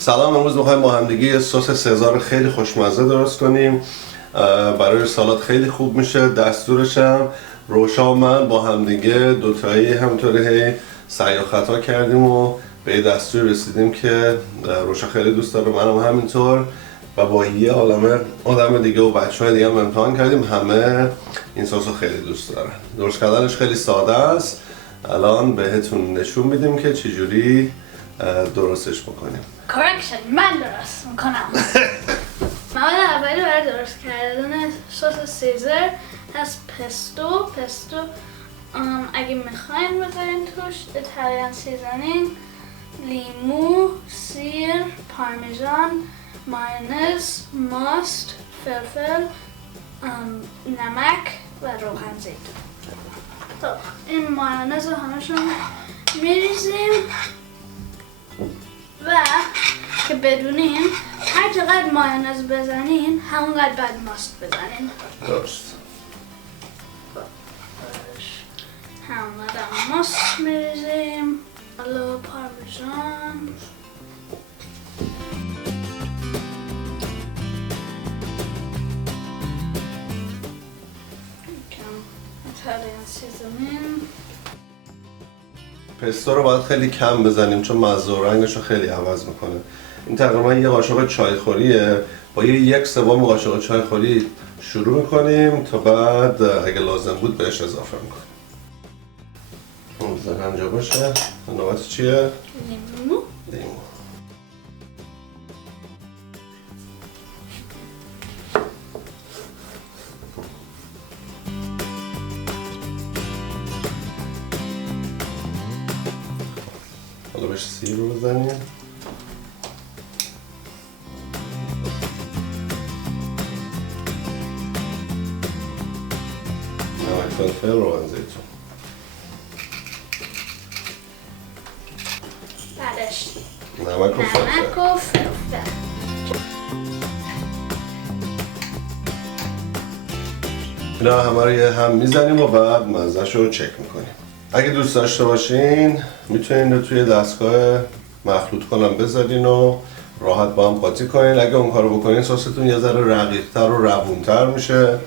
سلام، امروز میخوایم با همدیگه یه سس سزار خیلی خوشمزه درست کنیم. برای سالاد خیلی خوب میشه. دستورش هم روشا و من با همدیگه دوتایی همطوری هی سعی و خطا کردیم و به دستور رسیدیم که روشا خیلی دوست داره، منم همینطور، و با یه عالمه آدم دیگه و بچه‌های دیگه هم امتحان کردیم، همه این سس رو خیلی دوست دارن. درست کردنش خیلی ساده است. الان بهتون نشون میدیم که چجوری درستش بکنیم. correction، من درست میکنم. مواد اولی برای درست کردن سس سیزر هست پستو. اگه میخواین بذارین توش ایتالیان سیزنینگ، لیمو، سیر، پارمیزان، مایونز، ماست، فلفل، نمک و روغن زیتون. خب این مایونز رو همشون میریزیم و که بدونین هر چقدر مایونز بزنین همونقدر بعد ماست بزنین. درست. همونقدر ماست میریزیم. حالا پارمیزان، ایتالیان سیزنینگ. پستو رو باید خیلی کم بزنیم چون مزه و رنگش رو خیلی عوض میکنه. این تقریبا یه قاشق چایخوریه. با یه 1/3 قاشق چایخوری شروع میکنیم تا بعد اگه لازم بود بهش اضافه میکنیم. اون اینجا باشه. نوبت چیه؟ لیمو. حالا بهش سیر رو بزنیم. نمک، فلفل، روغن زیتون. بعدش نمک و فلفل. اینا همه رو یه هم میزنیم و بعد مزه‌ش رو چک میکنیم. اگه دوست داشته باشین میتونین رو توی دستگاه مخلوط کنم بذارین و راحت با هم قاطی کنین. اگه اون کارو بکنین سستون یه ذره رقیق‌تر و روون‌تر میشه.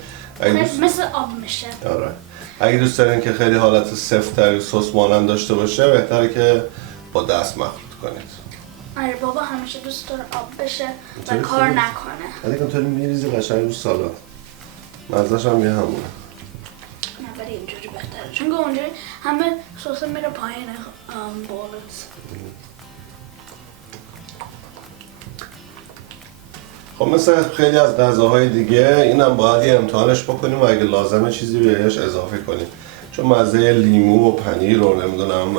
مثل آب میشه. آره. اگه دوست دارین که خیلی حالت سفت‌تر سس مانند داشته باشه بهتره که با دست مخلوط کنید. آره بابا همیشه دوست داره آب بشه و کار نکنه. ولی اونطوری میریزی قشنگ رو سالاد. مزه‌ش هم یه همونه. نه ولی اینجوری بهتره چون که اونجوری همه سس میره پایین بولز. خب مثل خیلی از غذاهای دیگه اینم باید یه امتحانش بکنیم و اگه لازمه چیزی بهش اضافه کنیم، چون مزه لیمو و پنیر رو نمیدونم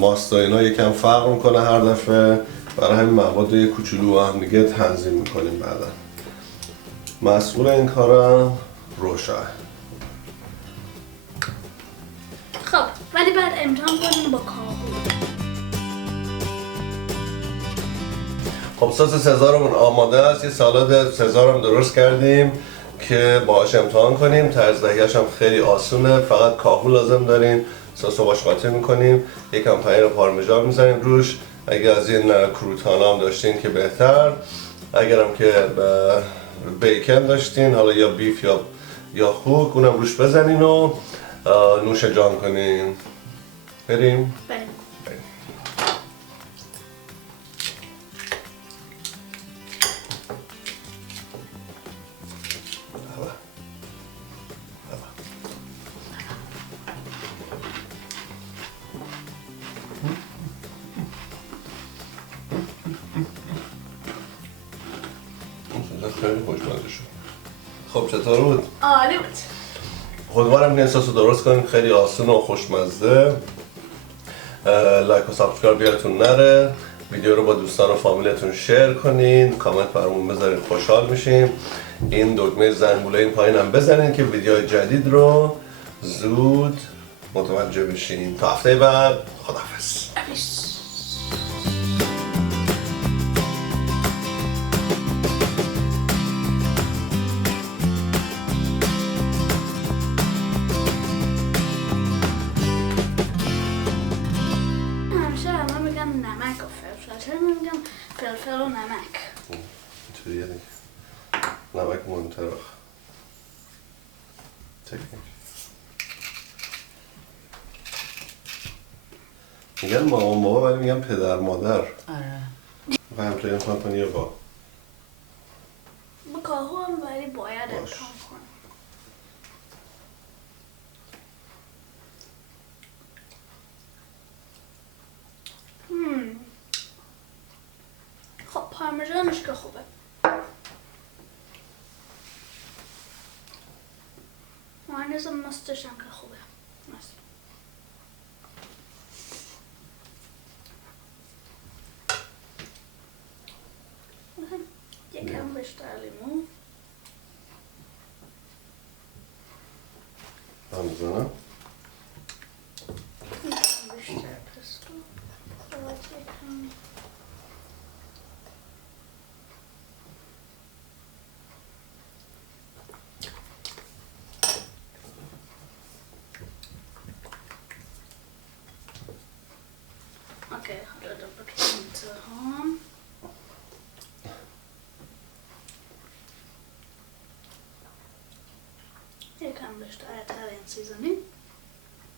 ماست و اینا یکم فرق میکنه هر دفعه. برای همین مواد یه کوچولو با هم دیگه تنظیم میکنیم. بعدا مسئول این کارم روشا. خب ولی بعد امتحان کنیم با کاهو. خب سس سزارمون آماده است. یه سالاد سزار هم درست کردیم که باهاش امتحان کنیم. طرز تهیه‌اش هم خیلی آسونه، فقط کاهو لازم داریم. سس رو باش قاطی میکنیم، یکم پنیر پارمیزان میزنیم روش. اگه از این کروتان هم داشتین که بهتر، اگرم که بیکن داشتین حالا یا بیف یا خوک اونم روش بزنین و نوش جان کنین. بریم؟ بریم. خیلی خوشمزه شد. خب چطور بود؟ عالی بود. امیدوارم که این سس رو درست کنیم. خیلی آسون و خوشمزه. لایک و سابسکرایب یادتون نره. ویدیو رو با دوستان و فامیلتون شیر کنین. کامنت برامون بذارین، خوشحال میشیم. این دکمه زنگوله این پایین هم بزنین که ویدیوهای جدید رو زود متوجه بشین. تا هفته بعد خداحافظ. نمک و فلفل. چرا نمیگم فلفل و نمک. اینطوریه دیگه. نمک منطبخ. تکنیک. میگن مامان بابا ولی میگن پدر مادر. آره. میخوای همطوری امتحان کنی یا با؟ با کاهو هم ولی باید باش. امتحان کنم. خب پارمیزانش که خوبه. مایونز مستش هم که خوبه. مست. یکم بیشتر لیمو. من میزنم. یکم بیشتر پستو. باید یکم. Okej, då är det på inte ha. Jag kan beställa Italian seasoning.